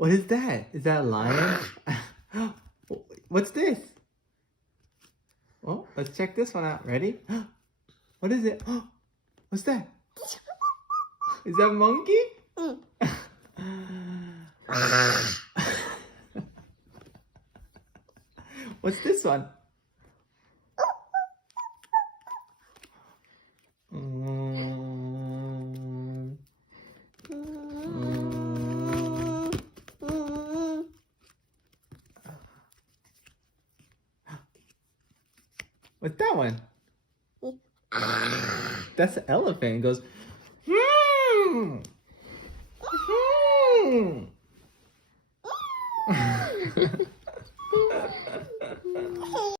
What is that? Is that a lion? What's this? Oh, let's check this one out. Ready? What is it? What's that? Is that a monkey? What's this one? What's that one? That's an elephant. It goes, hmm. Hmm.